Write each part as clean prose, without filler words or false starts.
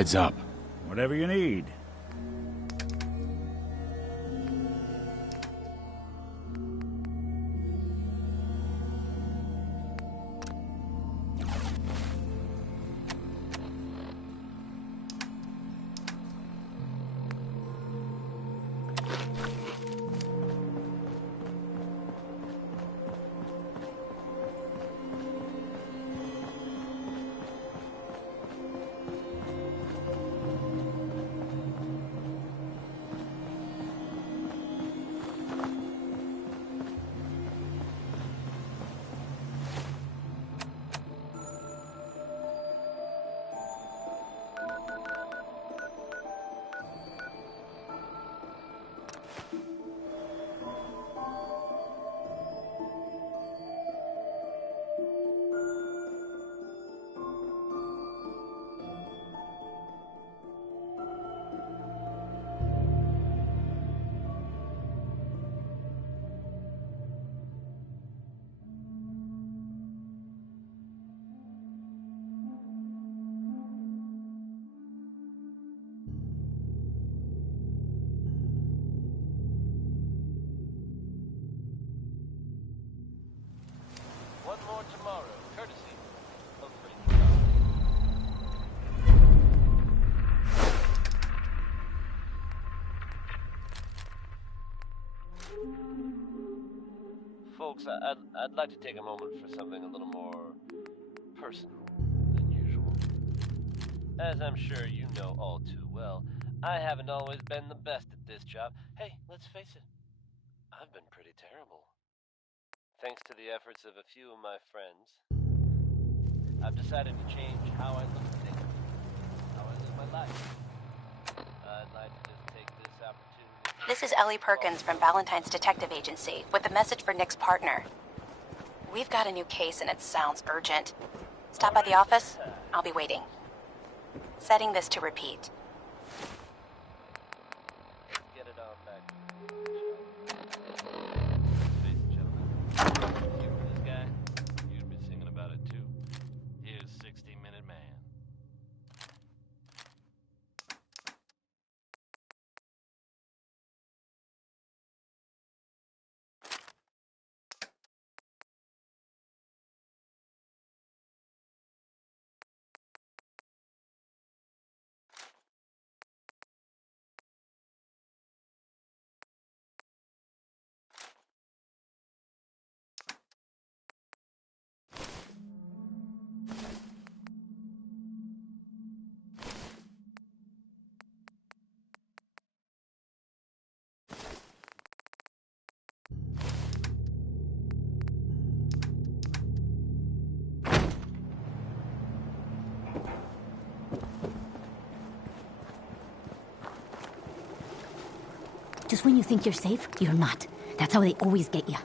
Heads up. Whatever you need. One more tomorrow, courtesy of Radio. Folks, I'd like to take a moment for something a little more personal than usual. As I'm sure you know all too well, I haven't always been the best at this job. Hey, let's face it, I've been pretty terrible. Thanks to the efforts of a few of my friends, I've decided to change how I look at things, how I live my life. I'd like to just take this opportunity. This is Ellie Perkins from Valentine's Detective Agency with a message for Nick's partner. We've got a new case and it sounds urgent. Stop by the office. I'll be waiting. Setting this to repeat. Get it on back. Ladies and gentlemen, if you were this guy, you'd be singing about it too. Here's 60-Minute Man. Just when you think you're safe, you're not. That's how they always get you.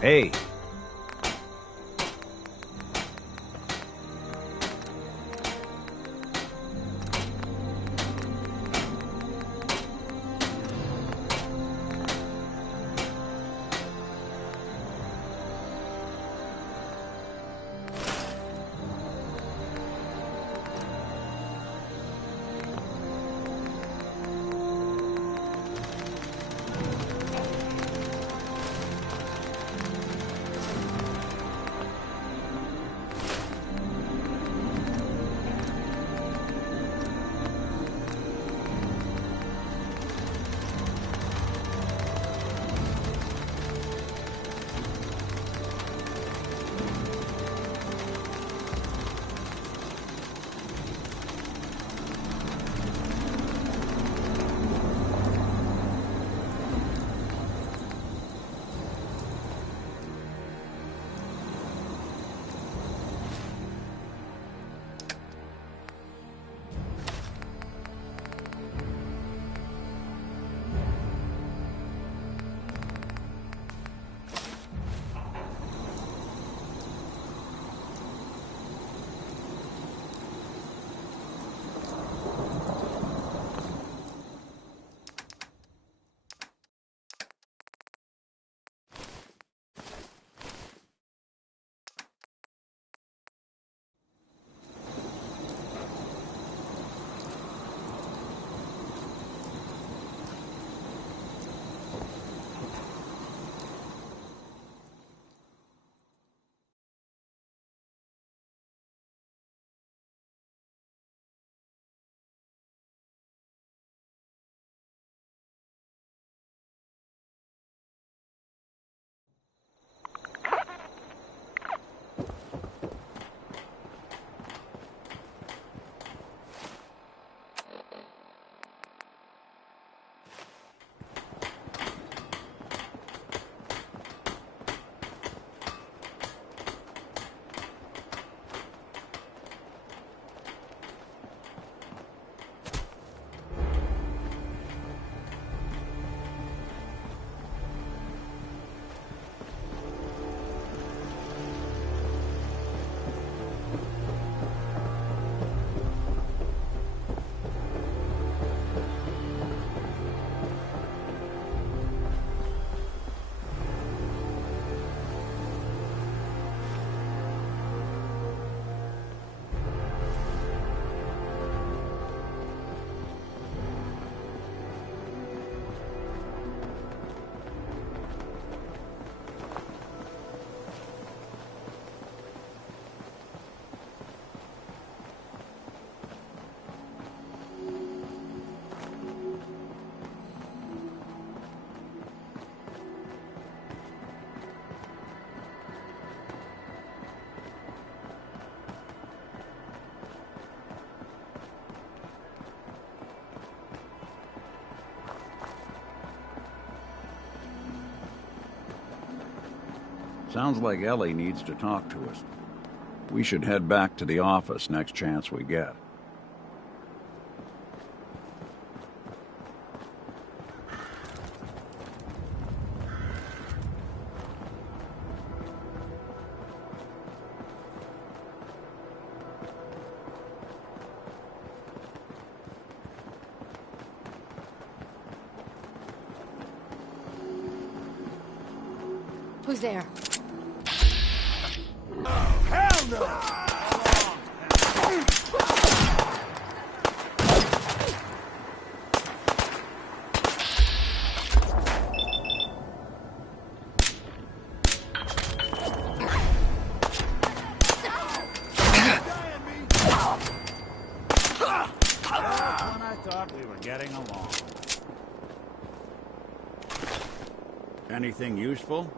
Hey. Sounds like Ellie needs to talk to us. We should head back to the office next chance we get. Who's there? Hell no! When I thought we were getting along. Anything useful?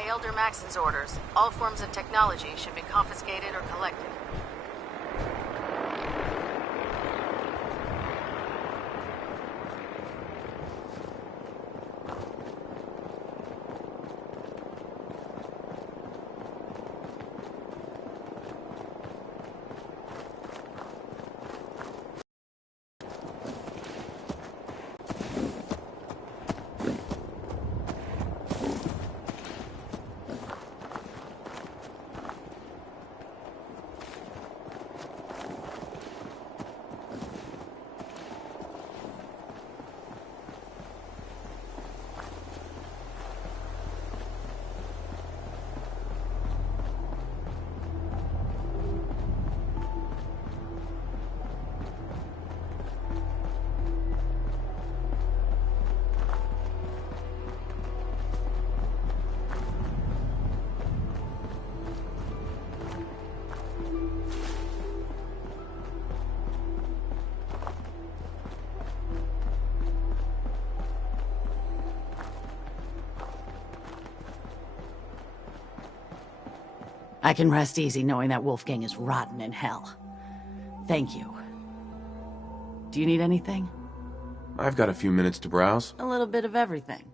By Elder Maxon's orders, all forms of technology should be confiscated or collected. I can rest easy knowing that Wolfgang is rotten in hell. Thank you. Do you need anything? I've got a few minutes to browse. A little bit of everything.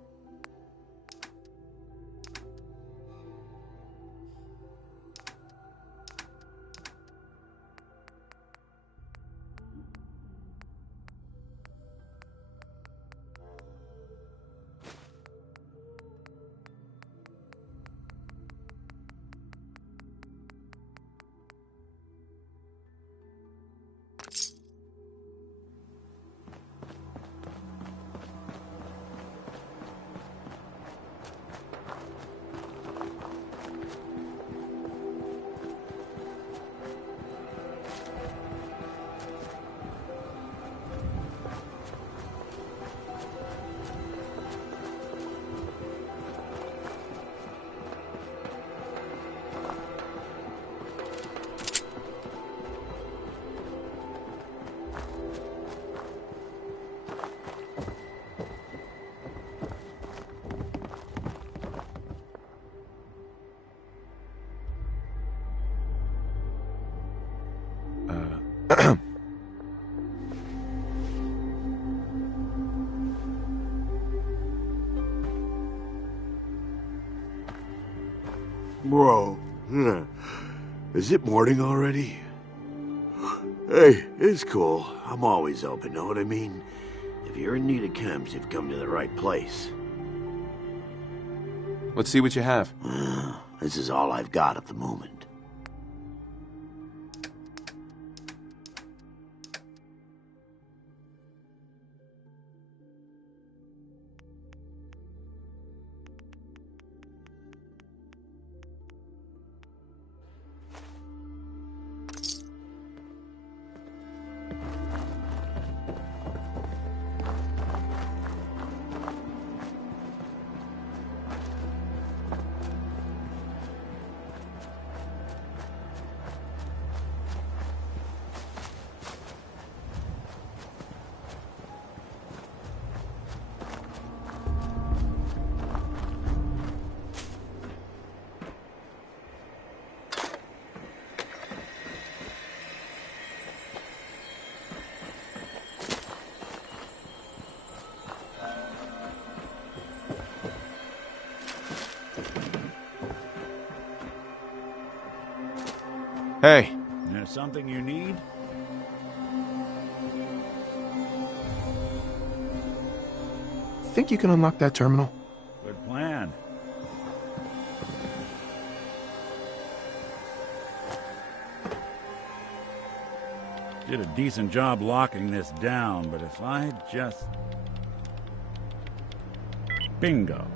Bro, is it morning already? Hey, it's cool. I'm always open, know what I mean? If you're in need of chems, you've come to the right place. Let's see what you have. This is all I've got at the moment. Hey, There's something you need? think you can unlock that terminal? Good plan. Did a decent job locking this down, but if I just... Bingo.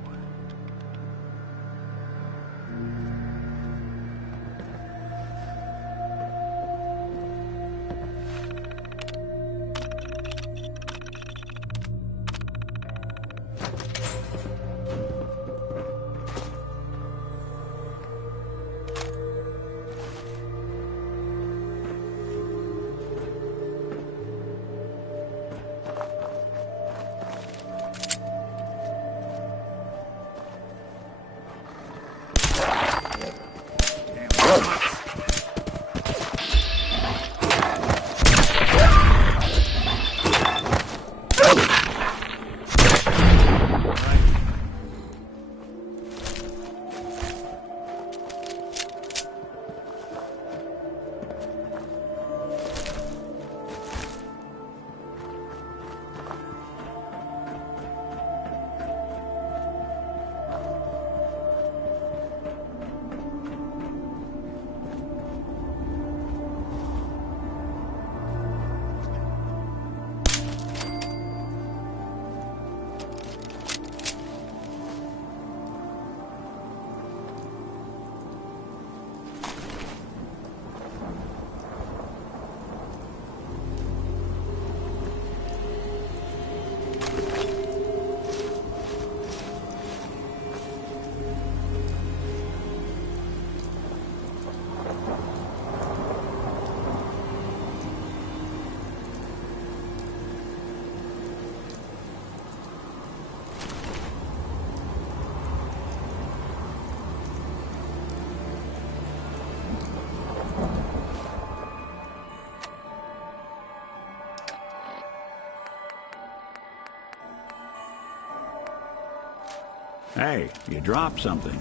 Hey, you dropped something.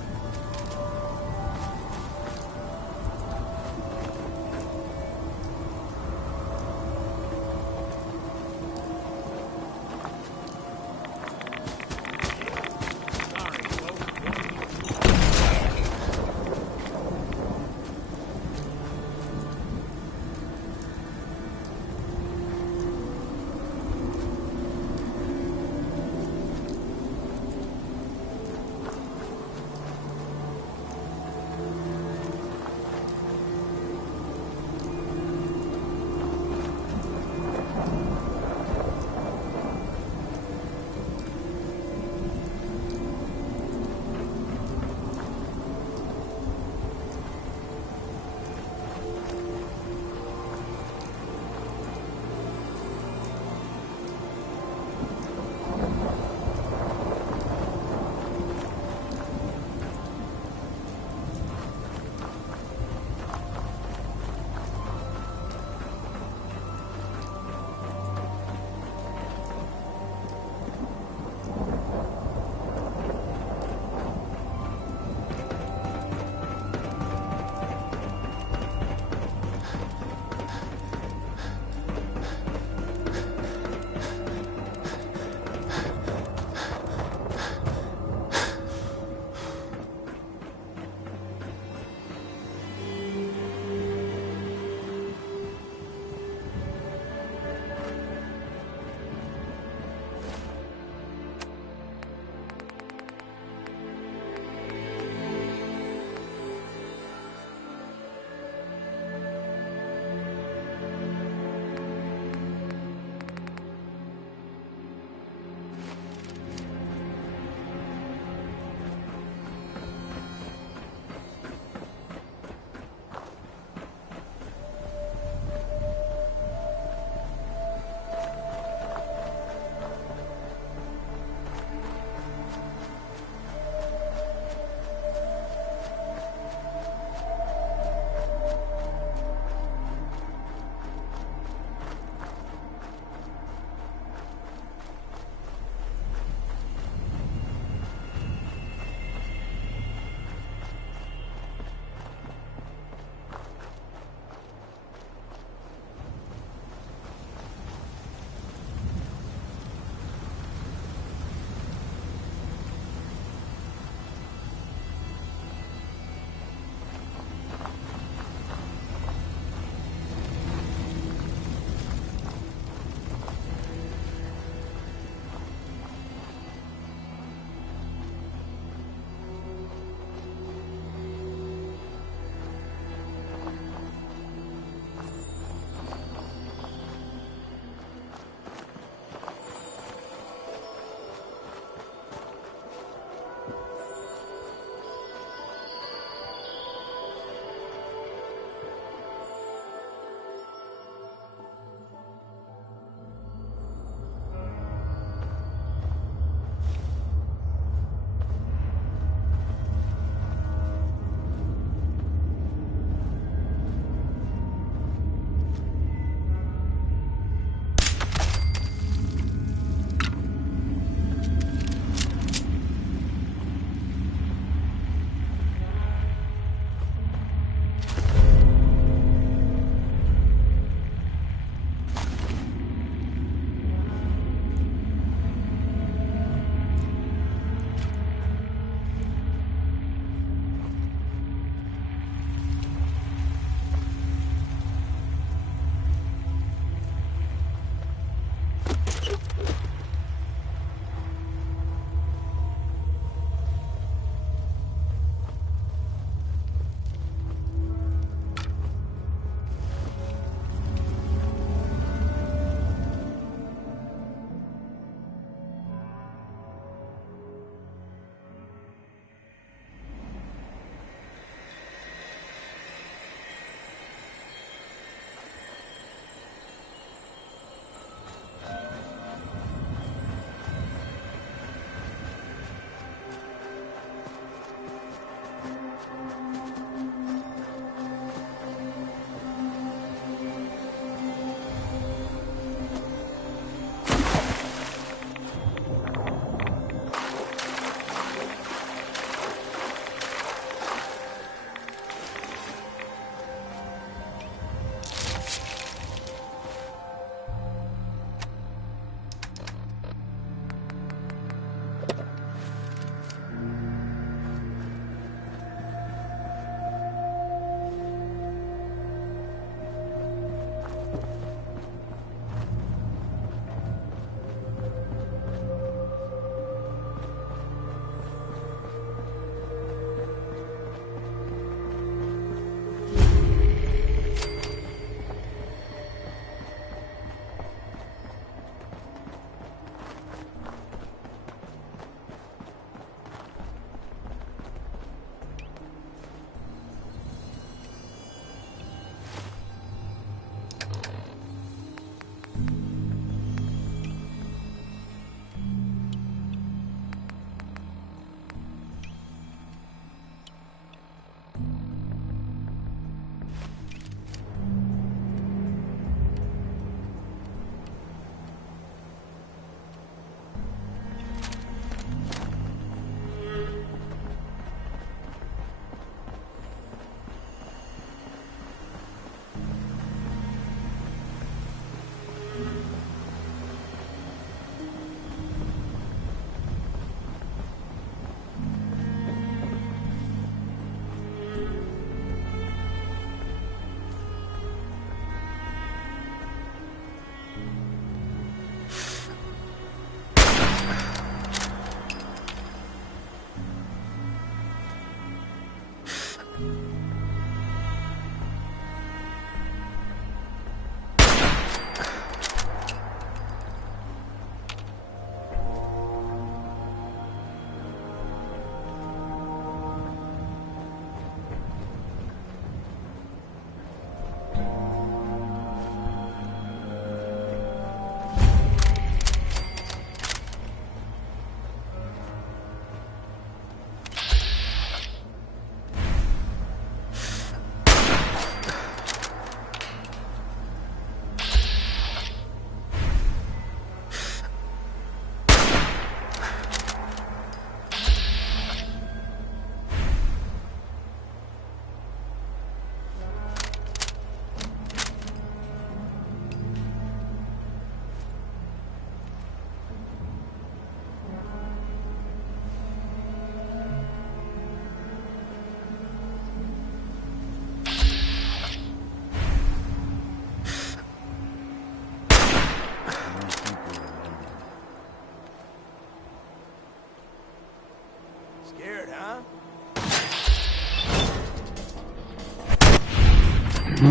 Guess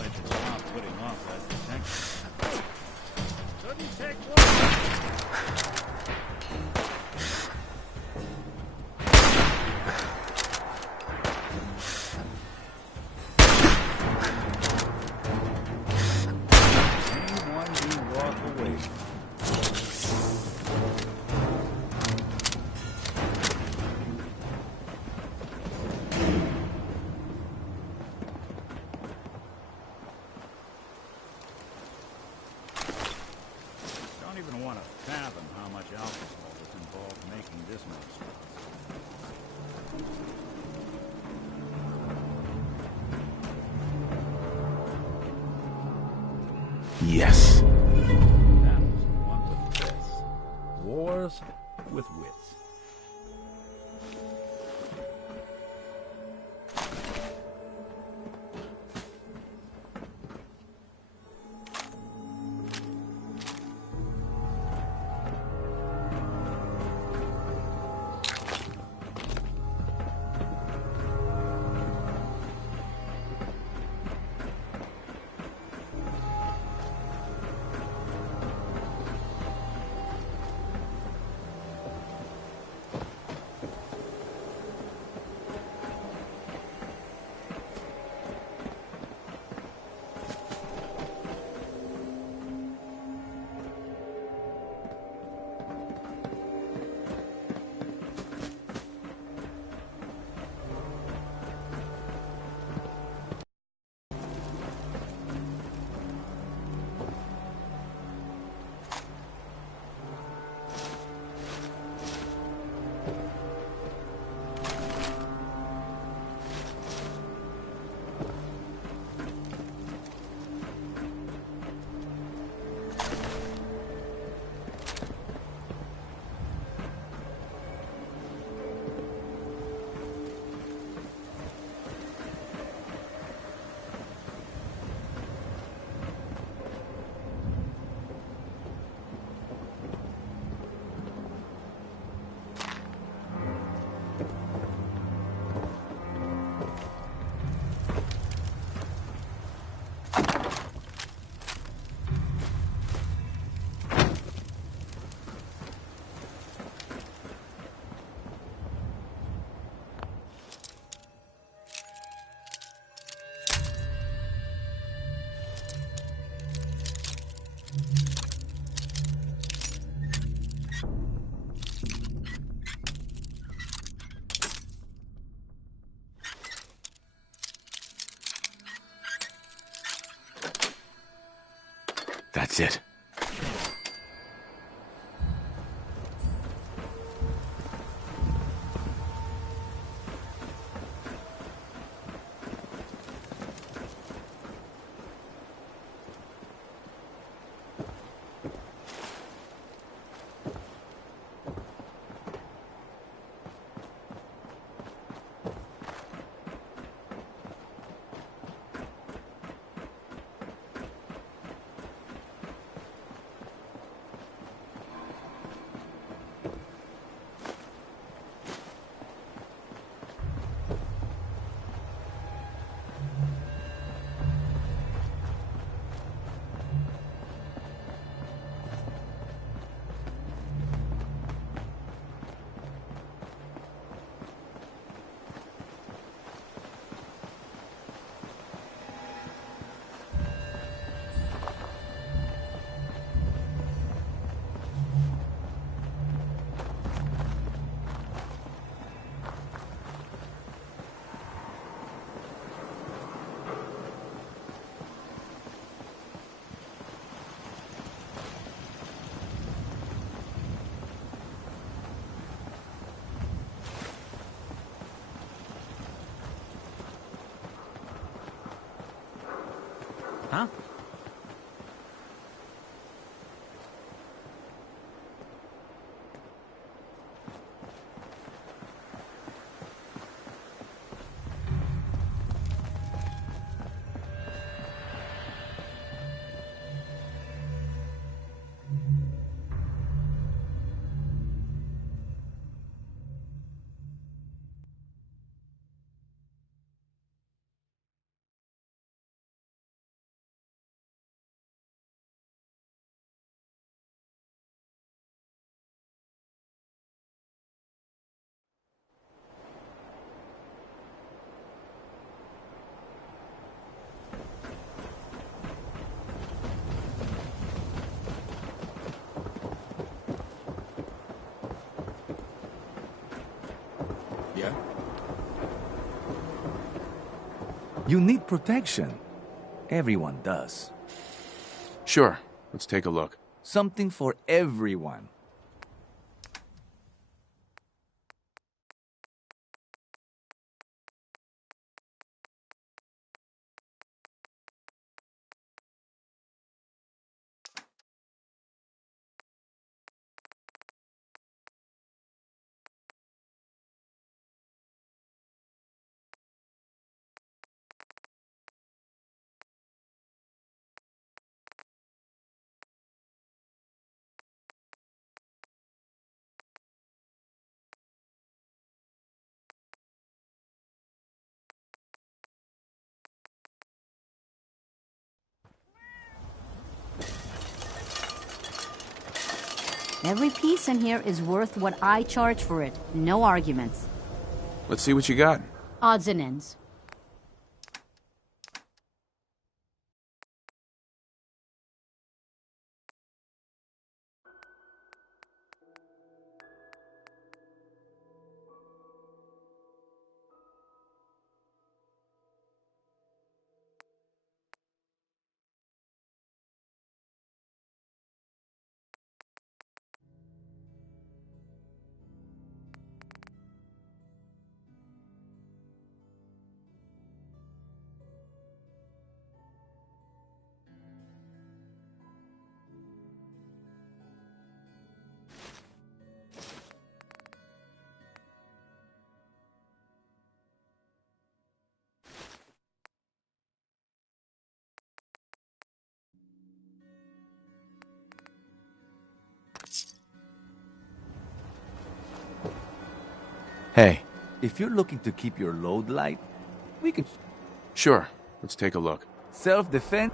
I should stop putting off that protection. Couldn't take one. Anyone you walk away from. Don't even want to fathom how much alcohol was involved making this monstrosity. Yes. That was the one with this. Wars with wits. That's it. Huh? You need protection. Everyone does. Sure. Let's take a look. Something for everyone. Every piece in here is worth what I charge for it. No arguments. Let's see what you got. Odds and ends. Hey. If you're looking to keep your load light, we can... Sure. Let's take a look. Self-defense?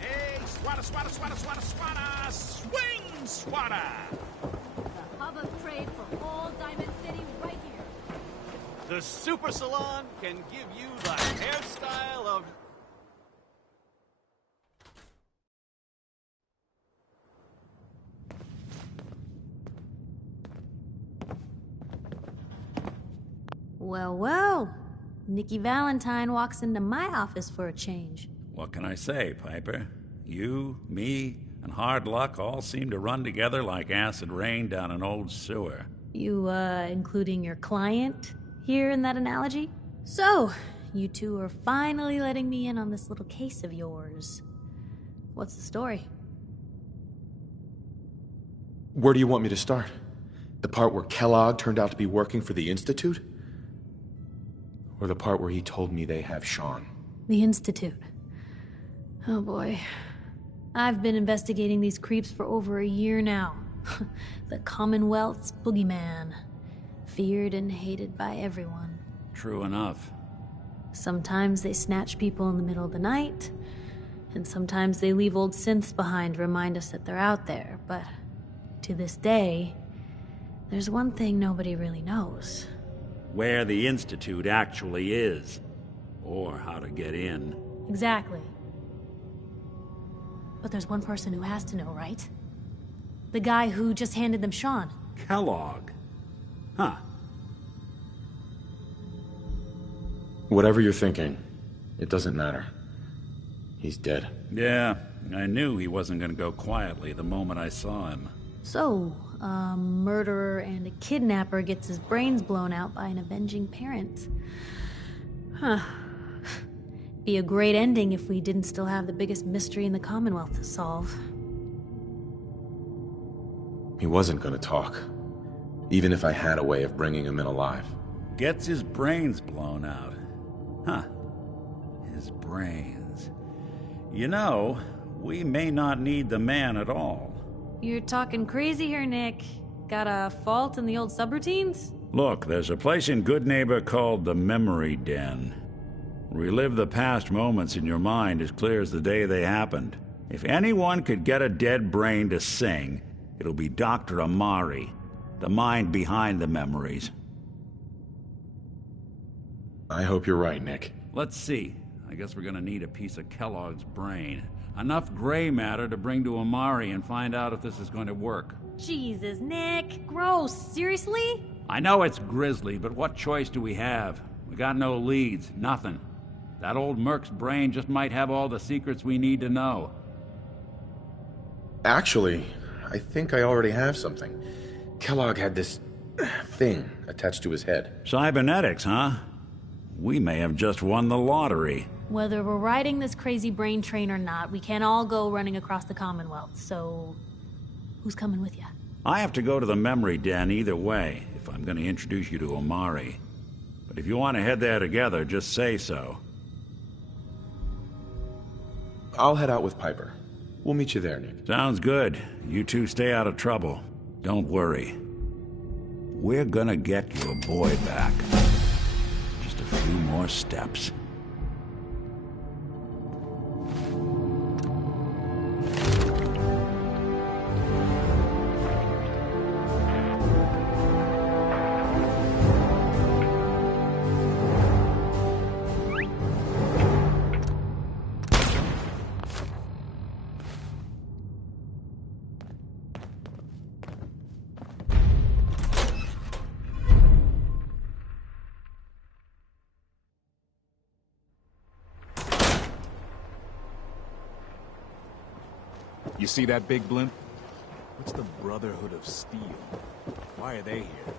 Hey, swatter, swatter, swatter, swatter, swatter! Swing, swatter! The hub of trade for all Diamond City right here. The Super Salon can give you the hairstyle of... Well, well. Nikki Valentine walks into my office for a change. What can I say, Piper? You, me, and hard luck all seem to run together like acid rain down an old sewer. You, including your client here in that analogy? So, you two are finally letting me in on this little case of yours. What's the story? Where do you want me to start? The part where Kellogg turned out to be working for the Institute? Or the part where he told me they have Sean? The Institute. Oh boy. I've been investigating these creeps for over a year now. The Commonwealth's boogeyman. Feared and hated by everyone. True enough. Sometimes they snatch people in the middle of the night, and sometimes they leave old synths behind to remind us that they're out there, but to this day, there's one thing nobody really knows. Where the Institute actually is. Or how to get in. Exactly. But there's one person who has to know, right? The guy who just handed them Sean. Kellogg. Huh. Whatever you're thinking, it doesn't matter. He's dead. Yeah, I knew he wasn't gonna go quietly the moment I saw him. So, a murderer and a kidnapper gets his brains blown out by an avenging parent. Huh. Be a great ending if we didn't still have the biggest mystery in the Commonwealth to solve. He wasn't gonna talk. Even if I had a way of bringing him in alive. Gets his brains blown out. Huh. His brains. You know, we may not need the man at all. You're talking crazy here, Nick. Got a fault in the old subroutines? Look, there's a place in Good Neighbor called the Memory Den. Relive the past moments in your mind as clear as the day they happened. If anyone could get a dead brain to sing, it'll be Dr. Amari, the mind behind the memories. I hope you're right, Nick. Let's see. I guess we're gonna need a piece of Kellogg's brain. Enough gray matter to bring to Amari and find out if this is going to work. Jesus, Nick. Gross. Seriously? I know it's grisly, but what choice do we have? We got no leads, nothing. That old Merc's brain just might have all the secrets we need to know. Actually, I think I already have something. Kellogg had this thing attached to his head. Cybernetics, huh? We may have just won the lottery. Whether we're riding this crazy brain train or not, we can't all go running across the Commonwealth, so who's coming with you? I have to go to the Memory Den either way, if I'm going to introduce you to Amari. But if you want to head there together, just say so. I'll head out with Piper. We'll meet you there, Nick. Sounds good. You two stay out of trouble. Don't worry. We're gonna get your boy back. Just a few more steps. You see that big blimp? What's the Brotherhood of Steel? Why are they here?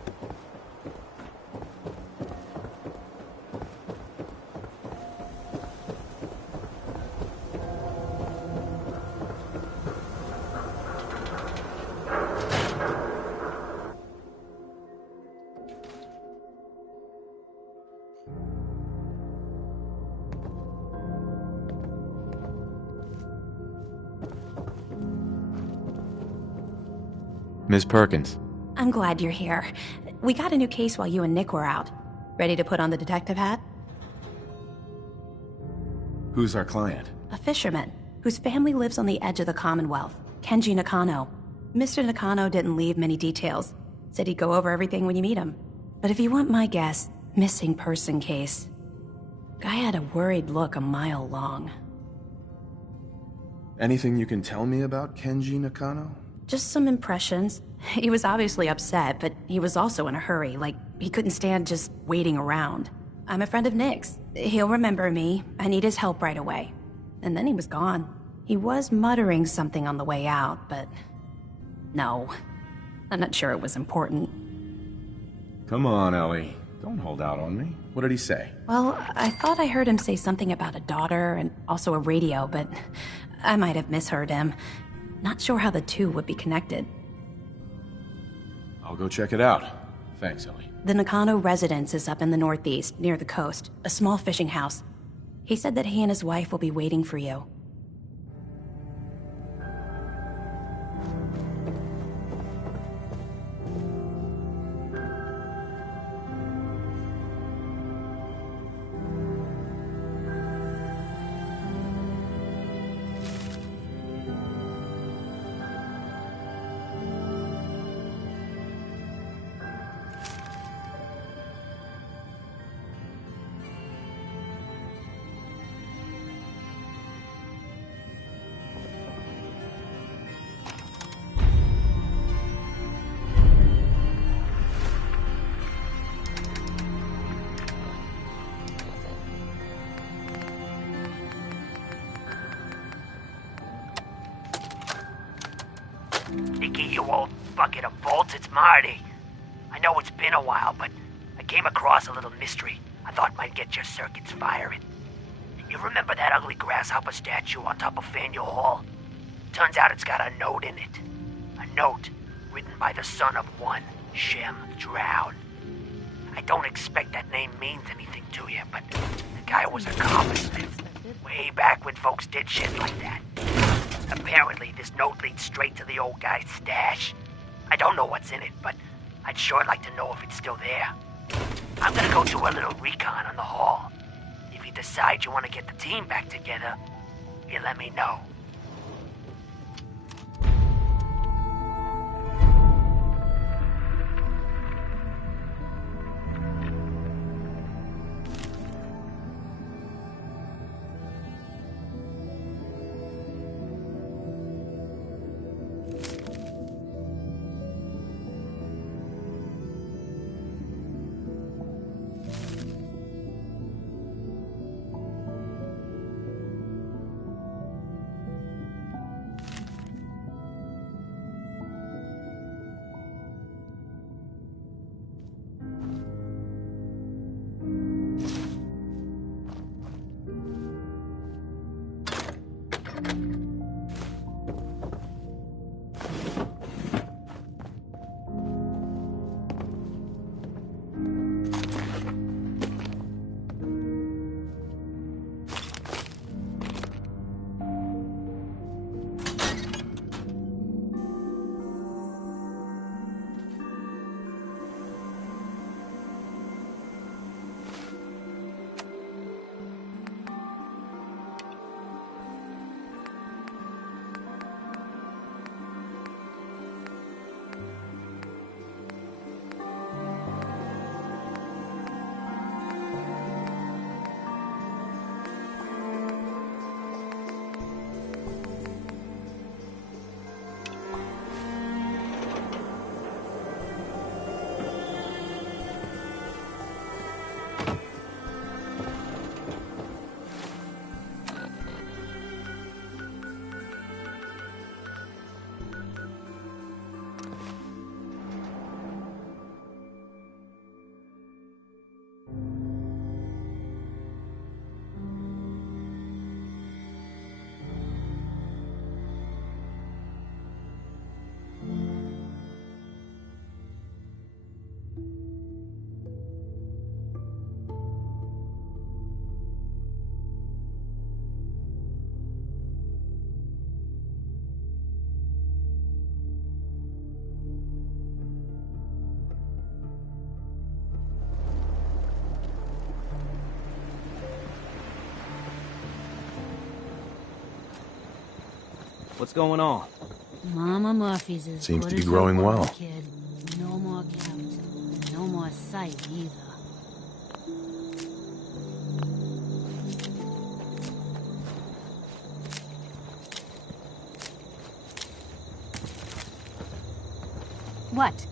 Miss Perkins. I'm glad you're here. We got a new case while you and Nick were out. Ready to put on the detective hat? Who's our client? A fisherman whose family lives on the edge of the Commonwealth, Kenji Nakano. Mr. Nakano didn't leave many details. Said he'd go over everything when you meet him. But if you want my guess, missing person case. Guy had a worried look a mile long. Anything you can tell me about Kenji Nakano? Just some impressions. He was obviously upset, but he was also in a hurry, like he couldn't stand just waiting around. I'm a friend of Nick's. He'll remember me. I need his help right away. And then he was gone. He was muttering something on the way out, but... no. I'm not sure it was important. Come on, Ellie. Don't hold out on me. What did he say? Well, I thought I heard him say something about a daughter and also a radio, but I might have misheard him. Not sure how the two would be connected. I'll go check it out. Thanks, Ellie. The Nakano residence is up in the northeast, near the coast. A small fishing house. He said that he and his wife will be waiting for you. Nicky, you old bucket of bolts, it's Marty. I know it's been a while, but I came across a little mystery I thought might get your circuits firing. You remember that ugly grasshopper statue on top of Faneuil Hall? Turns out it's got a note in it. A note written by the son of one Shem Drown. I don't expect that name means anything to you, but the guy was a coppersmith. Way back when folks did shit like that. Apparently, this note leads straight to the old guy's stash. I don't know what's in it, but I'd sure like to know if it's still there. I'm gonna go do a little recon on the hall. If you decide you want to get the team back together, you let me know. What's going on? Mama Murphy's as Seems good to be as her growing word, well. Kid. No more count. No more sight either. What?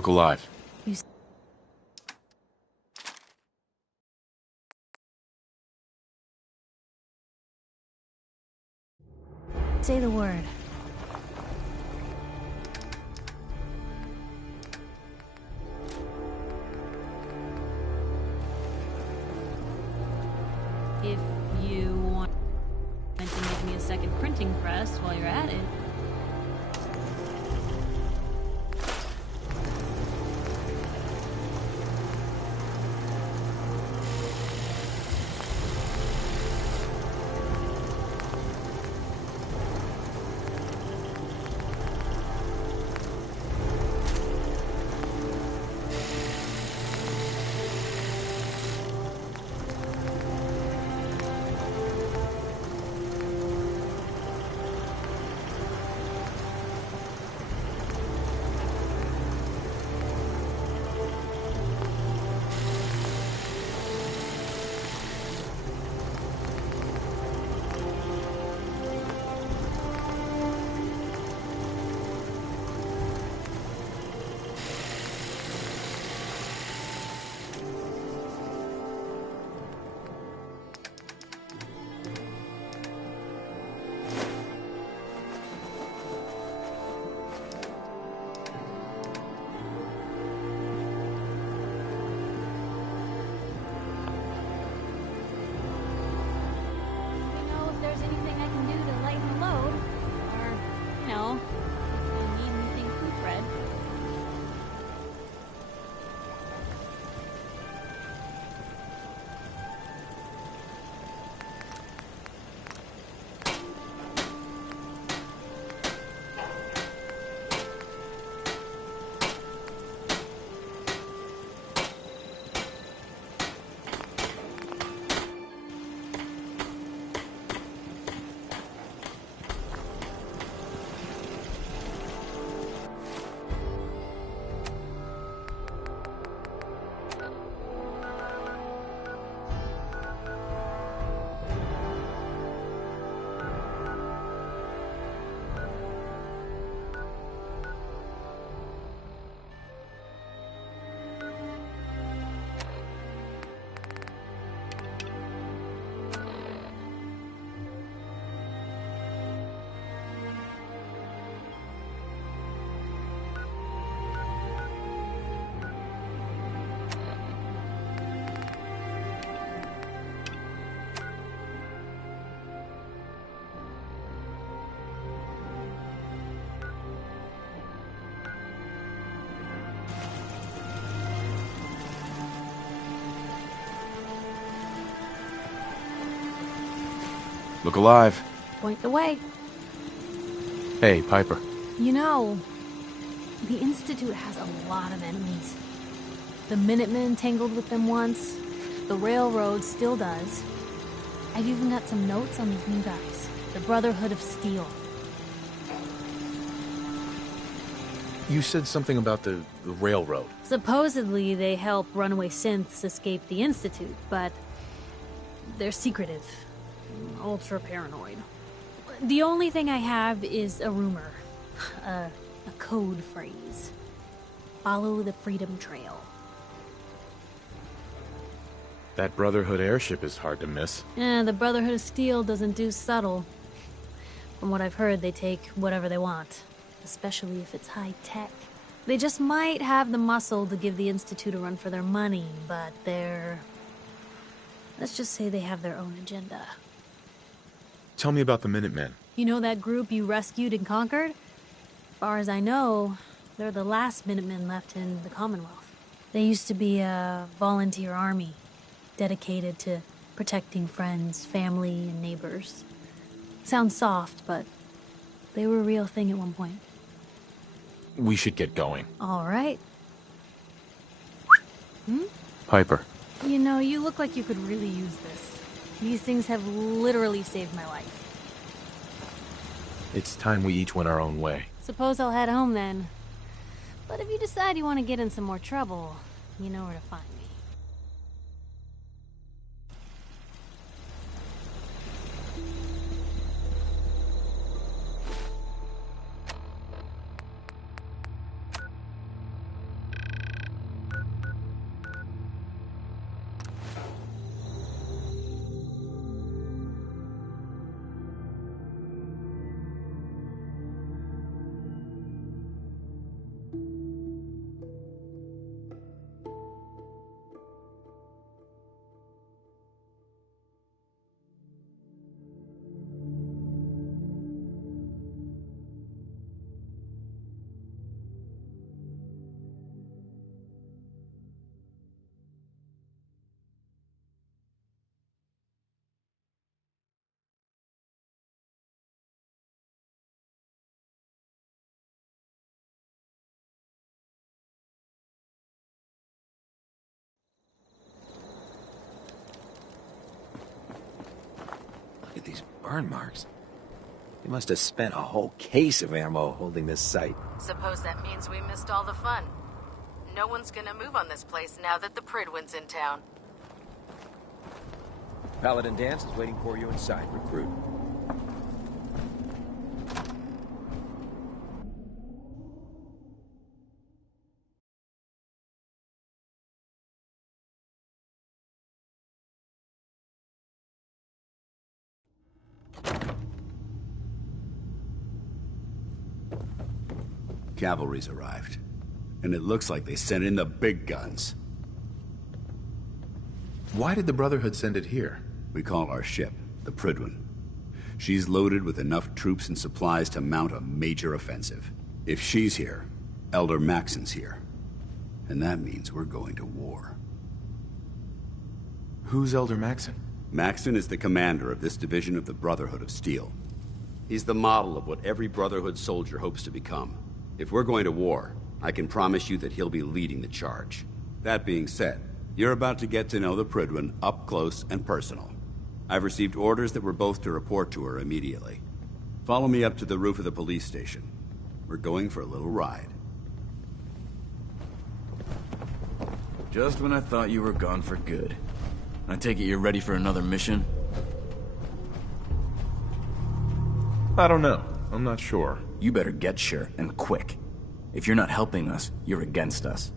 Look alive. You say the word. If you want to make me a second printing press while you're at it. Look alive. Point the way. Hey, Piper. You know, the Institute has a lot of enemies. The Minutemen tangled with them once. The Railroad still does. I've even got some notes on these new guys. The Brotherhood of Steel. You said something about the railroad. Supposedly, they help runaway synths escape the Institute, but they're secretive. Ultra paranoid. The only thing I have is a rumor. A code phrase. Follow the Freedom Trail. That Brotherhood airship is hard to miss. The Brotherhood of Steel doesn't do subtle. From what I've heard, they take whatever they want. Especially if it's high-tech. They just might have the muscle to give the Institute a run for their money, but let's just say they have their own agenda. Tell me about the Minutemen. You know that group you rescued and conquered? As far as I know, they're the last Minutemen left in the Commonwealth. They used to be a volunteer army, dedicated to protecting friends, family, and neighbors. Sounds soft, but they were a real thing at one point. We should get going. All right. Piper. You know, you look like you could really use this. These things have literally saved my life. It's time we each went our own way. Suppose I'll head home then. But if you decide you want to get in some more trouble, you know where to find me. Burn marks? He must have spent a whole case of ammo holding this site. Suppose that means we missed all the fun. No one's gonna move on this place now that the Pridwin's in town. Paladin Dance is waiting for you inside, recruit. Cavalry's arrived. And it looks like they sent in the big guns. Why did the Brotherhood send it here? We call our ship the Pridwin. She's loaded with enough troops and supplies to mount a major offensive. If she's here, Elder Maxon's here. And that means we're going to war. Who's Elder Maxon? Maxon is the commander of this division of the Brotherhood of Steel. He's the model of what every Brotherhood soldier hopes to become. If we're going to war, I can promise you that he'll be leading the charge. That being said, you're about to get to know the Pridwin up close and personal. I've received orders that we're both to report to her immediately. Follow me up to the roof of the police station. We're going for a little ride. Just when I thought you were gone for good. I take it you're ready for another mission? I don't know. I'm not sure. You better get sure, and quick. If you're not helping us, you're against us.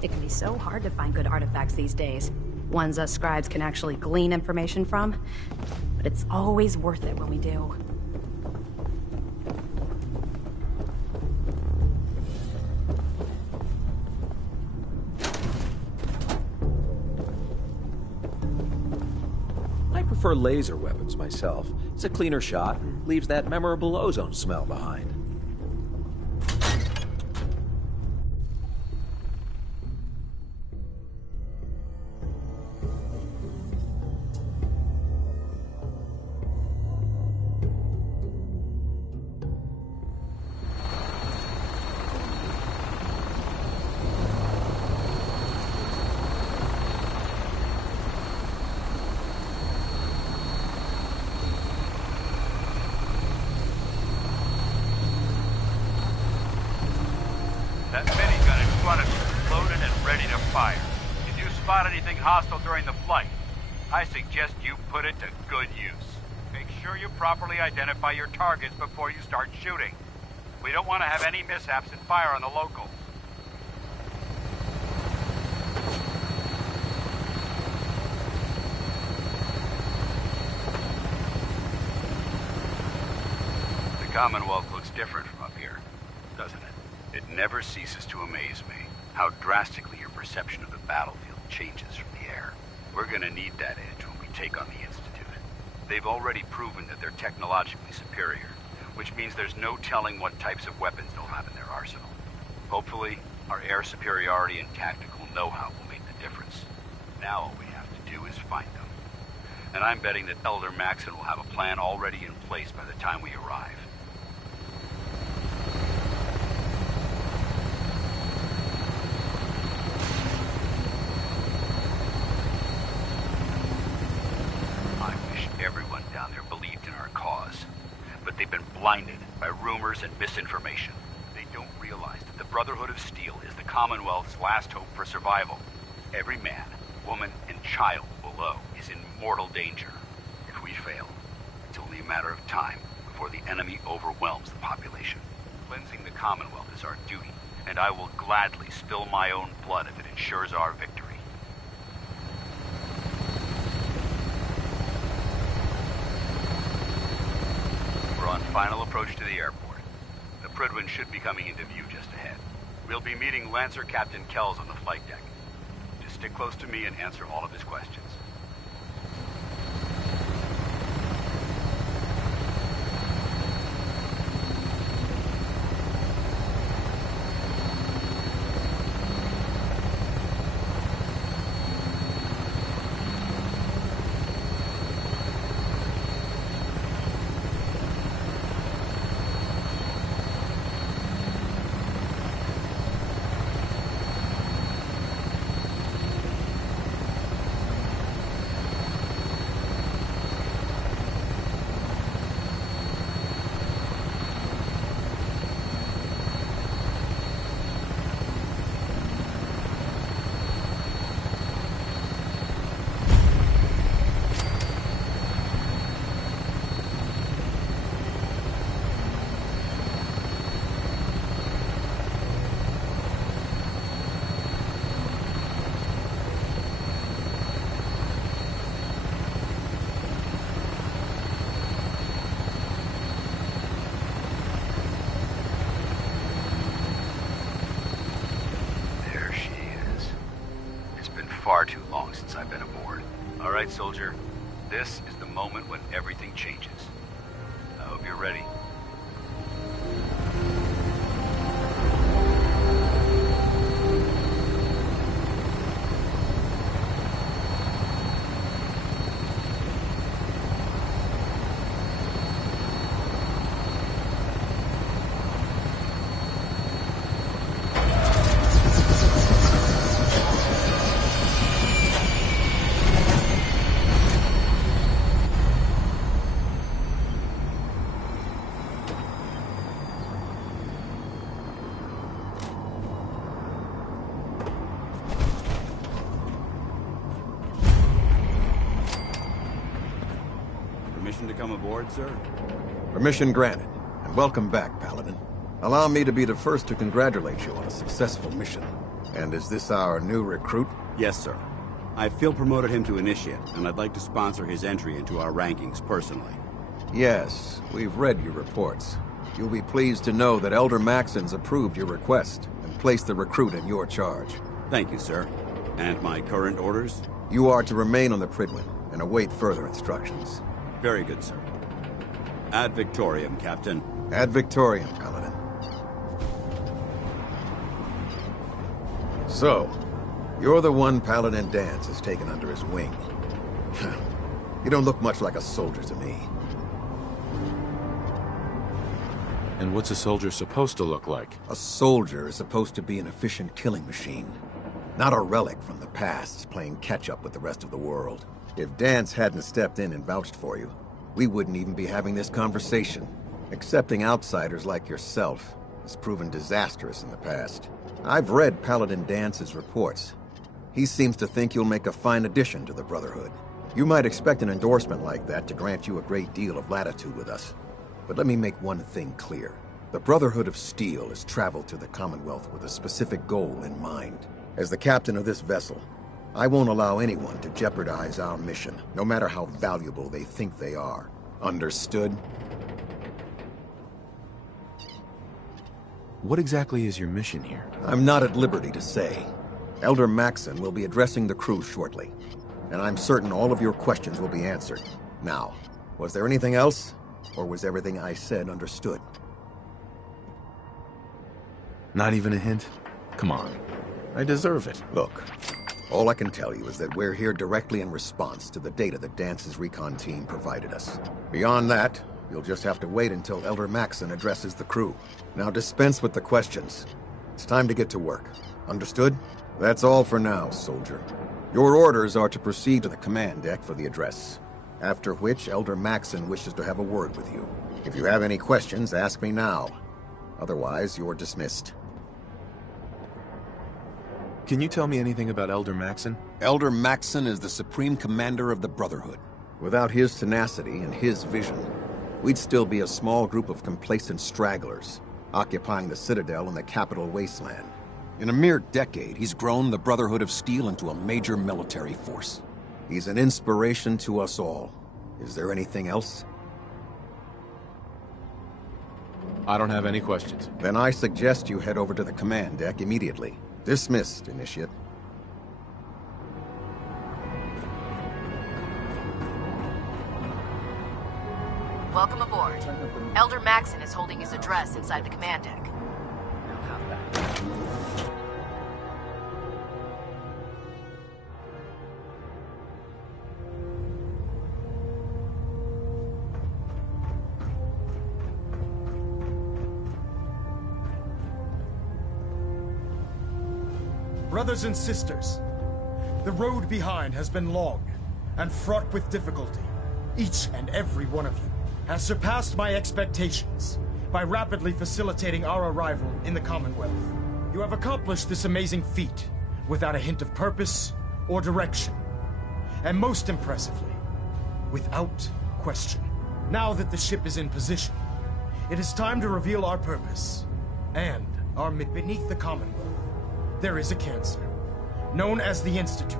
It can be so hard to find good artifacts these days. Ones us scribes can actually glean information from. But it's always worth it when we do. I prefer laser weapons myself. It's a cleaner shot and leaves that memorable ozone smell behind. That minigun in front of you is loaded and ready to fire. If you spot anything hostile during the flight, I suggest you put it to good use. Make sure you properly identify your targets before you start shooting. We don't want to have any mishaps and fire on the locals. The Commonwealth looks different from up here, doesn't it? It never ceases to amaze me how drastically your perception of the battlefield changes from the air. We're gonna need that edge when we take on the Institute. They've already proven that they're technologically superior, which means there's no telling what types of weapons they'll have in their arsenal. Hopefully, our air superiority and tactical know-how will make the difference. Now all we have to do is find them. And I'm betting that Elder Maxon will have a plan already in place by the time we arrive. Everyone down there believed in our cause, but they've been blinded by rumors and misinformation. They don't realize that the Brotherhood of Steel is the Commonwealth's last hope for survival. Every man, woman, and child below is in mortal danger. If we fail, it's only a matter of time before the enemy overwhelms the population. Cleansing the Commonwealth is our duty, and I will gladly spill my own blood if it ensures our victory. We're on final approach to the airport. The Pridwin should be coming into view just ahead. We'll be meeting Lancer Captain Kells on the flight deck. Just stick close to me and answer all of his questions. far too long since I've been aboard. All right, soldier. This is the moment when everything changes. I hope you're ready. Permission to come aboard, sir? Permission granted, and welcome back, Paladin. Allow me to be the first to congratulate you on a successful mission. And is this our new recruit? Yes, sir. I feel promoted him to initiate, and I'd like to sponsor his entry into our rankings personally. Yes, we've read your reports. You'll be pleased to know that Elder Maxon's approved your request and placed the recruit in your charge. Thank you, sir. And my current orders? You are to remain on the Pridwin and await further instructions. Very good, sir. Ad Victoriam, Captain. Ad Victoriam, Paladin. So, you're the one Paladin Danse has taken under his wing. You don't look much like a soldier to me. And what's a soldier supposed to look like? A soldier is supposed to be an efficient killing machine. Not a relic from the past, playing catch-up with the rest of the world. If Danse hadn't stepped in and vouched for you, we wouldn't even be having this conversation. Accepting outsiders like yourself has proven disastrous in the past. I've read Paladin Dance's reports. He seems to think you'll make a fine addition to the Brotherhood. You might expect an endorsement like that to grant you a great deal of latitude with us. But let me make one thing clear. The Brotherhood of Steel has traveled to the Commonwealth with a specific goal in mind. As the captain of this vessel, I won't allow anyone to jeopardize our mission, no matter how valuable they think they are. Understood? What exactly is your mission here? I'm not at liberty to say. Elder Maxon will be addressing the crew shortly, and I'm certain all of your questions will be answered. Now, was there anything else, or was everything I said understood? Not even a hint? Come on. I deserve it. Look, all I can tell you is that we're here directly in response to the data that Dance's recon team provided us. Beyond that, you'll just have to wait until Elder Maxon addresses the crew. Now dispense with the questions. It's time to get to work. Understood? That's all for now, soldier. Your orders are to proceed to the command deck for the address, after which Elder Maxon wishes to have a word with you. If you have any questions, ask me now. Otherwise, you're dismissed. Can you tell me anything about Elder Maxon? Elder Maxon is the Supreme Commander of the Brotherhood. Without his tenacity and his vision, we'd still be a small group of complacent stragglers, occupying the Citadel in the capital wasteland. In a mere decade, he's grown the Brotherhood of Steel into a major military force. He's an inspiration to us all. Is there anything else? I don't have any questions. Then I suggest you head over to the command deck immediately. Dismissed, Initiate. Welcome aboard. Elder Maxon is holding his address inside the command deck. Brothers and sisters, the road behind has been long and fraught with difficulty. Each and every one of you has surpassed my expectations by rapidly facilitating our arrival in the Commonwealth. You have accomplished this amazing feat without a hint of purpose or direction, and most impressively, without question. Now that the ship is in position, it is time to reveal our purpose and our mission. Beneath the Commonwealth, there is a cancer, known as the Institute.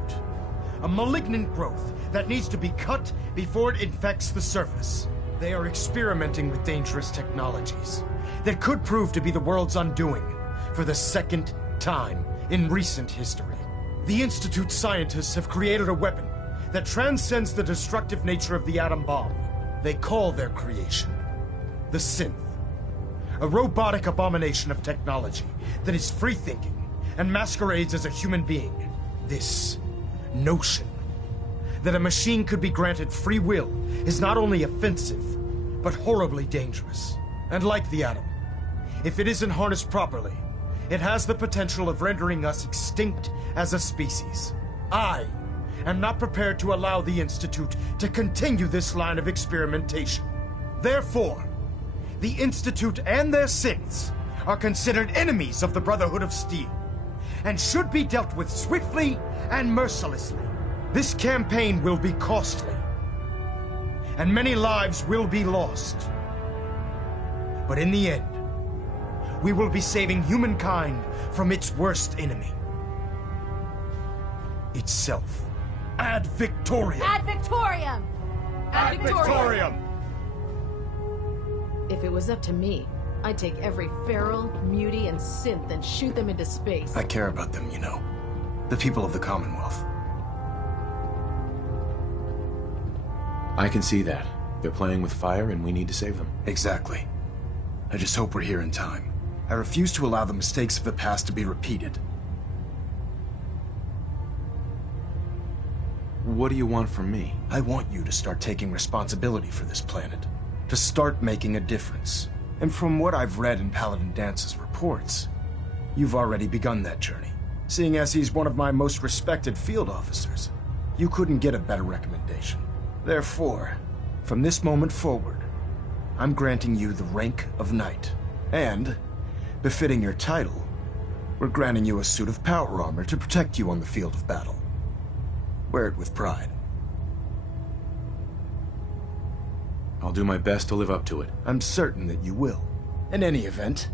A malignant growth that needs to be cut before it infects the surface. They are experimenting with dangerous technologies that could prove to be the world's undoing for the second time in recent history. The Institute scientists have created a weapon that transcends the destructive nature of the atom bomb. They call their creation the Synth. A robotic abomination of technology that is free-thinking and masquerades as a human being. This notion that a machine could be granted free will is not only offensive, but horribly dangerous. And like the atom, if it isn't harnessed properly, it has the potential of rendering us extinct as a species. I am not prepared to allow the Institute to continue this line of experimentation. Therefore, the Institute and their synths are considered enemies of the Brotherhood of Steel, and should be dealt with swiftly and mercilessly. This campaign will be costly, and many lives will be lost. But in the end, we will be saving humankind from its worst enemy. Itself. Ad Victoriam! Ad Victoriam! Ad Victoriam! If it was up to me, I'd take every feral, mutie, and synth and shoot them into space. I care about them, you know. The people of the Commonwealth. I can see that. They're playing with fire and we need to save them. Exactly. I just hope we're here in time. I refuse to allow the mistakes of the past to be repeated. What do you want from me? I want you to start taking responsibility for this planet. To start making a difference. And from what I've read in Paladin Dance's reports, you've already begun that journey. Seeing as he's one of my most respected field officers, you couldn't get a better recommendation. Therefore, from this moment forward, I'm granting you the rank of Knight. And, befitting your title, we're granting you a suit of power armor to protect you on the field of battle. Wear it with pride. I'll do my best to live up to it. I'm certain that you will. In any event,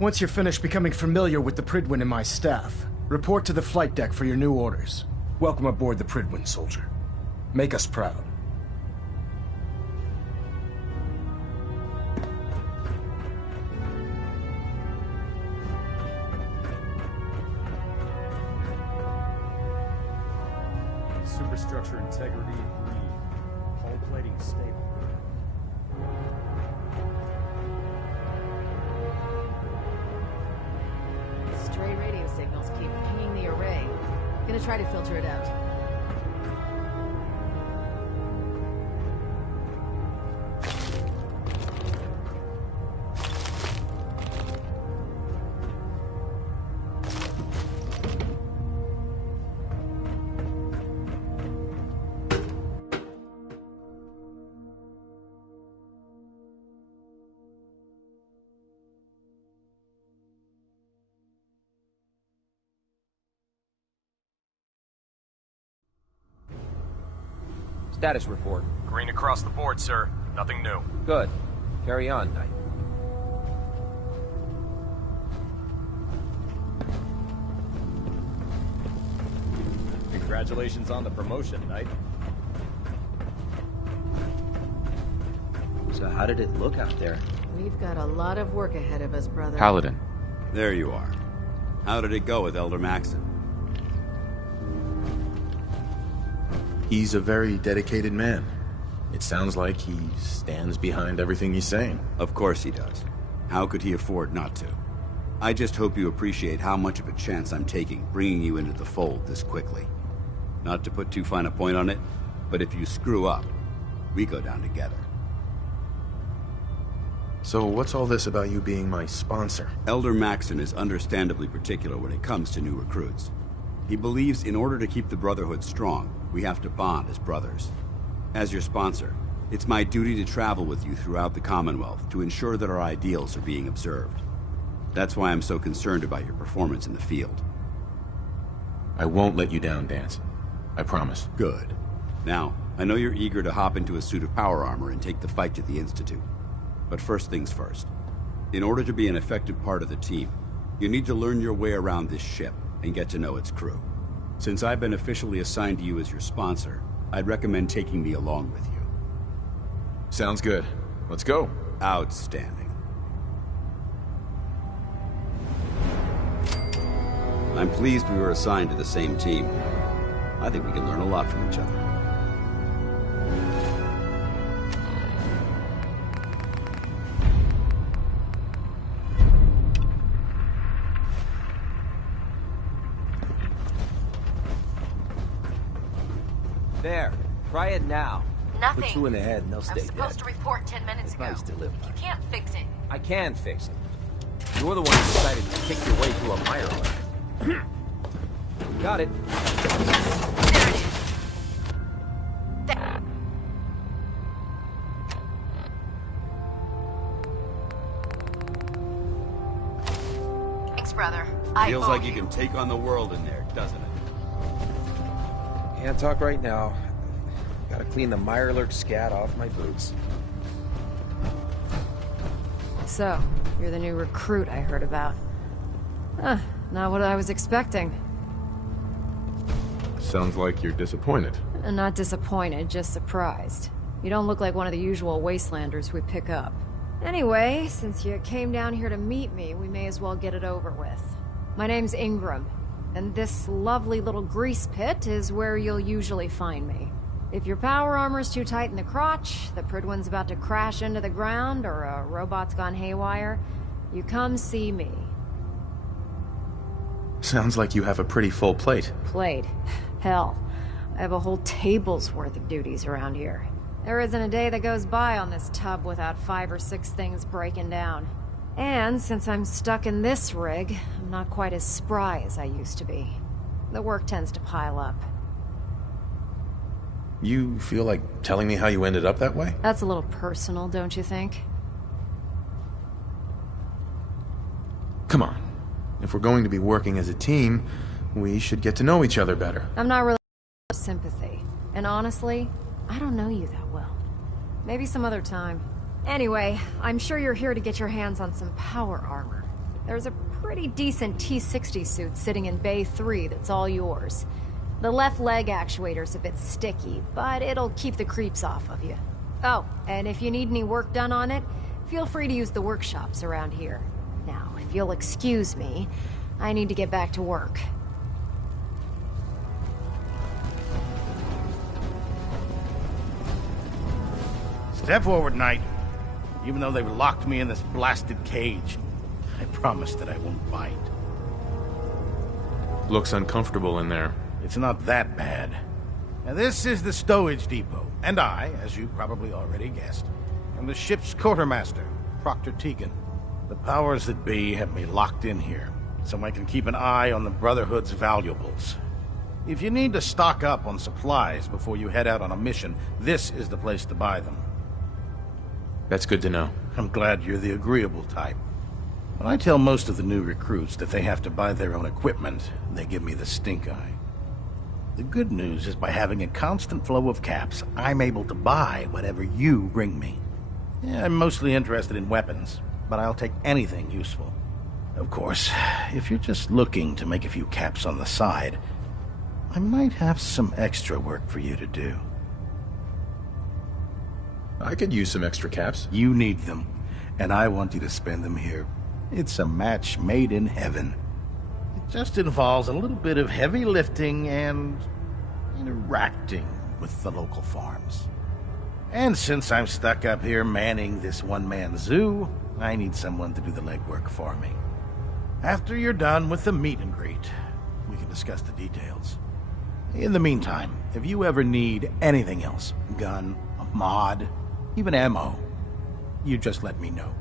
once you're finished becoming familiar with the Pridwin and my staff, report to the flight deck for your new orders. Welcome aboard the Pridwin, soldier. Make us proud. Superstructure integrity green. Hull plating stable. Stray radio signals keep pinging the array. Gonna try to filter it out. Status report. Green across the board, sir. Nothing new. Good. Carry on, Knight. Congratulations on the promotion, Knight. So how did it look out there? We've got a lot of work ahead of us, brother. Paladin. There you are. How did it go with Elder Maxon? He's a very dedicated man. It sounds like he stands behind everything he's saying. Of course he does. How could he afford not to? I just hope you appreciate how much of a chance I'm taking bringing you into the fold this quickly. Not to put too fine a point on it, but if you screw up, we go down together. So what's all this about you being my sponsor? Elder Maxon is understandably particular when it comes to new recruits. He believes in order to keep the Brotherhood strong, we have to bond as brothers. As your sponsor, it's my duty to travel with you throughout the Commonwealth to ensure that our ideals are being observed. That's why I'm so concerned about your performance in the field. I won't let you down, Dance. I promise. Good. Now, I know you're eager to hop into a suit of power armor and take the fight to the Institute. But first things first. In order to be an effective part of the team, you need to learn your way around this ship and get to know its crew. Since I've been officially assigned to you as your sponsor, I'd recommend taking me along with you. Sounds good. Let's go. Outstanding. I'm pleased we were assigned to the same team. I think we can learn a lot from each other. There. Try it now. Nothing. Put two in the head and they'll stay I was supposed dead. to report 10 minutes ago. Nice to live by. You can't fix it. I can fix it. You're the one who decided to kick your way through a mire lane. Got it. There it is. There. Thanks, brother. Feels like you can take on the world in there, doesn't it? Can't talk right now. Gotta clean the Mirelurk scat off my boots. So, you're the new recruit I heard about. Huh, not what I was expecting. Sounds like you're disappointed. Not disappointed, just surprised. You don't look like one of the usual wastelanders we pick up. Anyway, since you came down here to meet me, we may as well get it over with. My name's Ingram, and this lovely little grease pit is where you'll usually find me. If your power armor's too tight in the crotch, the Pridwin's about to crash into the ground, or a robot's gone haywire, you come see me. Sounds like you have a pretty full plate. Plate? Hell, I have a whole table's worth of duties around here. There isn't a day that goes by on this tub without 5 or 6 things breaking down. And since I'm stuck in this rig, I'm not quite as spry as I used to be. The work tends to pile up. You feel like telling me how you ended up that way? That's a little personal, don't you think? Come on. If we're going to be working as a team, we should get to know each other better. I'm not really sympathy. And honestly, I don't know you that well. Maybe some other time. Anyway, I'm sure you're here to get your hands on some power armor. There's a pretty decent T-60 suit sitting in Bay 3 that's all yours. The left leg actuator's a bit sticky, but it'll keep the creeps off of you. Oh, and if you need any work done on it, feel free to use the workshops around here. Now, if you'll excuse me, I need to get back to work. Step forward, Knight. Even though they've locked me in this blasted cage, I promise that I won't bite. Looks uncomfortable in there. It's not that bad. Now, this is the stowage depot, and I, as you probably already guessed, am the ship's quartermaster, Proctor Tegan. The powers that be have me locked in here, so I can keep an eye on the Brotherhood's valuables. If you need to stock up on supplies before you head out on a mission, this is the place to buy them. That's good to know. I'm glad you're the agreeable type. When I tell most of the new recruits that they have to buy their own equipment, they give me the stink eye. The good news is by having a constant flow of caps, I'm able to buy whatever you bring me. Yeah, I'm mostly interested in weapons, but I'll take anything useful. Of course, if you're just looking to make a few caps on the side, I might have some extra work for you to do. I could use some extra caps. You need them, and I want you to spend them here. It's a match made in heaven. It just involves a little bit of heavy lifting and interacting with the local farms. And since I'm stuck up here manning this one-man zoo, I need someone to do the legwork for me. After you're done with the meet and greet, we can discuss the details. In the meantime, if you ever need anything else, gun, a mod, even ammo, you just let me know.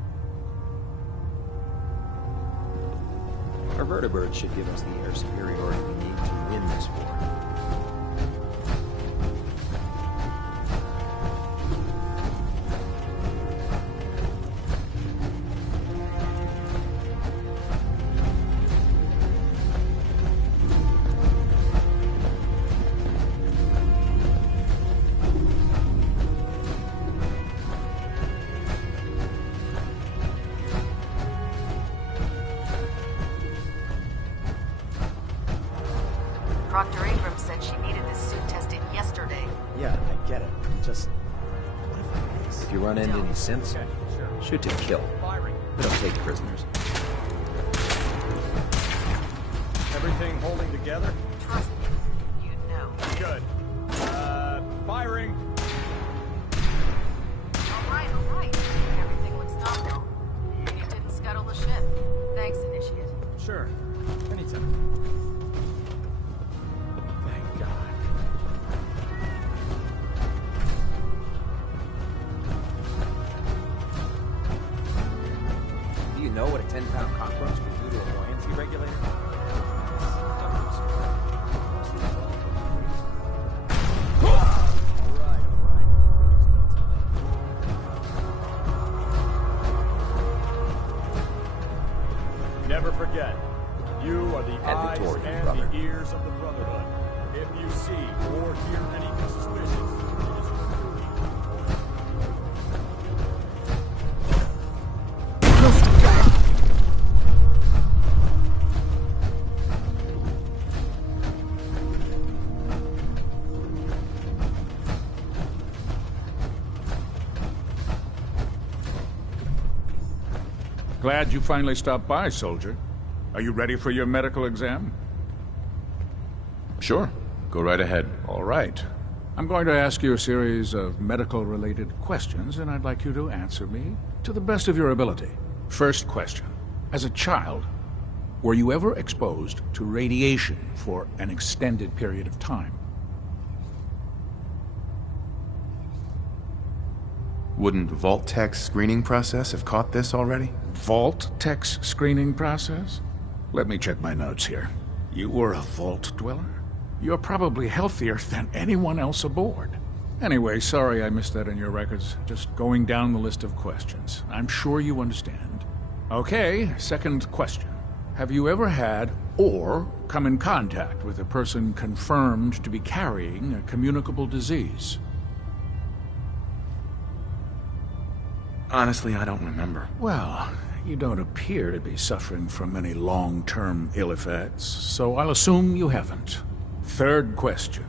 Our vertibird should give us the air superiority we need to win this war. Proctor Abrams said she needed this suit tested yesterday. Yeah, I get it. Just... what if I miss? If you run into any synths, shoot to kill. We don't take prisoners. Everything Everything holding together? Trust me, you'd know. Good. Firing. All right. Everything looks nominal. You didn't scuttle the ship. Thanks, Initiate. Sure. Anytime. Thank God. Do you know what a 10-pound cockroach can do to a buoyancy regulator? Never forget, you are the eyes Victoria, and brother. the ears of the Brotherhood. If you see or hear any suspicion, it is your duty. Glad you finally stopped by, soldier. Are you ready for your medical exam? Sure. Go right ahead. All right. I'm going to ask you a series of medical-related questions, and I'd like you to answer me to the best of your ability. First question. As a child, were you ever exposed to radiation for an extended period of time? Wouldn't Vault-Tech's screening process have caught this already? Vault-Tech's screening process? Let me check my notes here. You were a Vault Dweller? You're probably healthier than anyone else aboard. Anyway, sorry I missed that in your records. Just going down the list of questions. I'm sure you understand. Okay, second question. Have you ever had or come in contact with a person confirmed to be carrying a communicable disease? Honestly, I don't remember. Well, you don't appear to be suffering from any long-term ill effects, so I'll assume you haven't. Third question,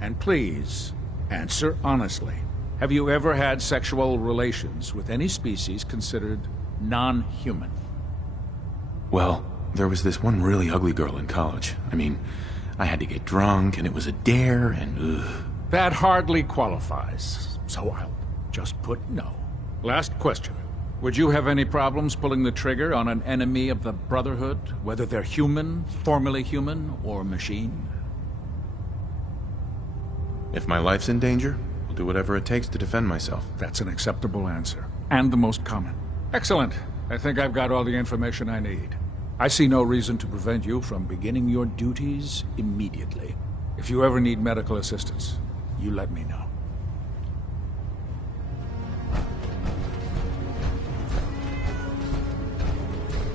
and please, answer honestly. Have you ever had sexual relations with any species considered non-human? Well, there was this one really ugly girl in college. I mean, I had to get drunk, and it was a dare, and ugh. That hardly qualifies, so I'll just put no. Last question. Would you have any problems pulling the trigger on an enemy of the Brotherhood, whether they're human, formerly human, or machine? If my life's in danger, I'll do whatever it takes to defend myself. That's an acceptable answer, and the most common. Excellent. I think I've got all the information I need. I see no reason to prevent you from beginning your duties immediately. If you ever need medical assistance, you let me know.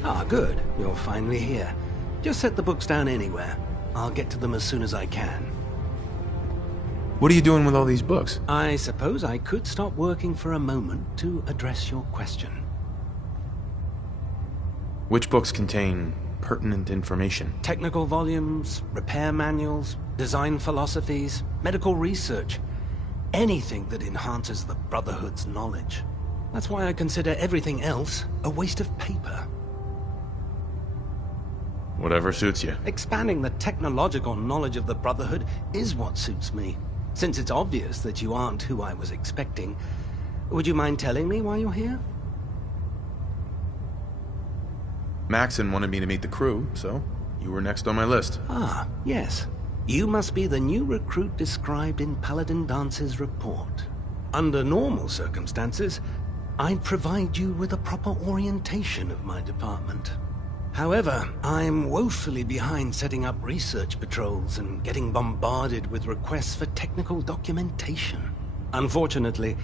Ah, good. You're finally here. Just set the books down anywhere. I'll get to them as soon as I can. What are you doing with all these books? I suppose I could stop working for a moment to address your question. Which books contain pertinent information? Technical volumes, repair manuals, design philosophies, medical research. Anything that enhances the Brotherhood's knowledge. That's why I consider everything else a waste of paper. Whatever suits you. Expanding the technological knowledge of the Brotherhood is what suits me. Since it's obvious that you aren't who I was expecting, would you mind telling me why you're here? Maxon wanted me to meet the crew, so you were next on my list. Ah, yes. You must be the new recruit described in Paladin Dance's report. Under normal circumstances, I'd provide you with a proper orientation of my department. However, I'm woefully behind setting up research patrols and getting bombarded with requests for technical documentation. Unfortunately,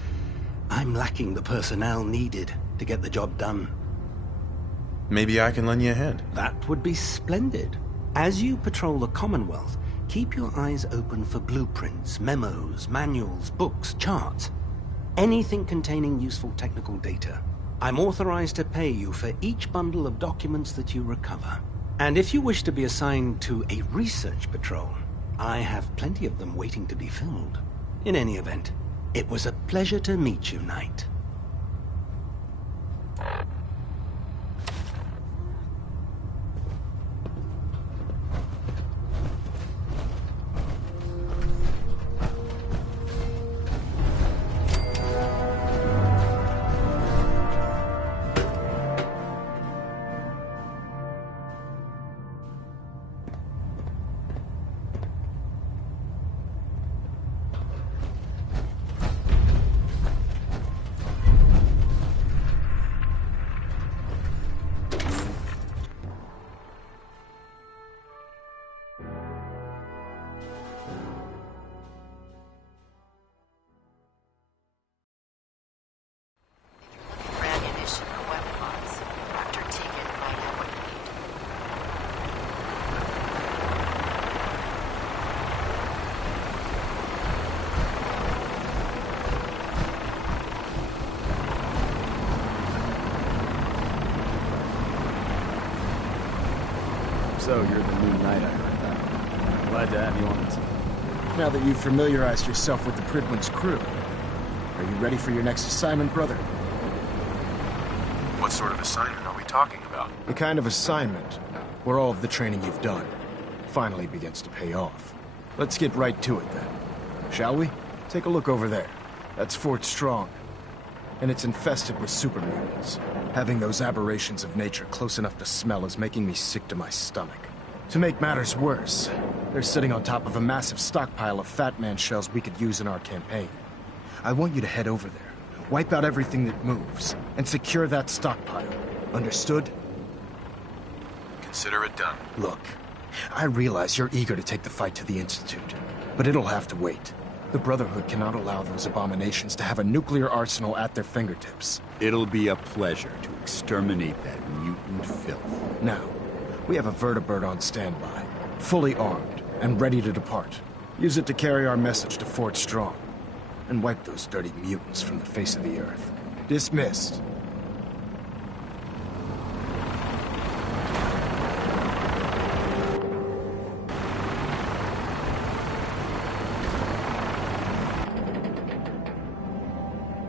I'm lacking the personnel needed to get the job done. Maybe I can lend you a hand. That would be splendid. As you patrol the Commonwealth, keep your eyes open for blueprints, memos, manuals, books, charts. Anything containing useful technical data. I'm authorized to pay you for each bundle of documents that you recover. And if you wish to be assigned to a research patrol, I have plenty of them waiting to be filled. In any event, it was a pleasure to meet you, Knight. So, you're the new knight, I heard. Glad to have you on the team. Now that you've familiarized yourself with the Pridwin's crew, are you ready for your next assignment, brother? What sort of assignment are we talking about? The kind of assignment where all of the training you've done finally begins to pay off. Let's get right to it then, shall we? Take a look over there. That's Fort Strong. And it's infested with super mutants. Having those aberrations of nature close enough to smell is making me sick to my stomach. To make matters worse, they're sitting on top of a massive stockpile of Fat Man shells we could use in our campaign. I want you to head over there, wipe out everything that moves, and secure that stockpile. Understood? Consider it done. Look, I realize you're eager to take the fight to the Institute, but it'll have to wait. The Brotherhood cannot allow those abominations to have a nuclear arsenal at their fingertips. It'll be a pleasure to exterminate that mutant filth. Now, we have a vertibird on standby, fully armed and ready to depart. Use it to carry our message to Fort Strong, and wipe those dirty mutants from the face of the earth. Dismissed.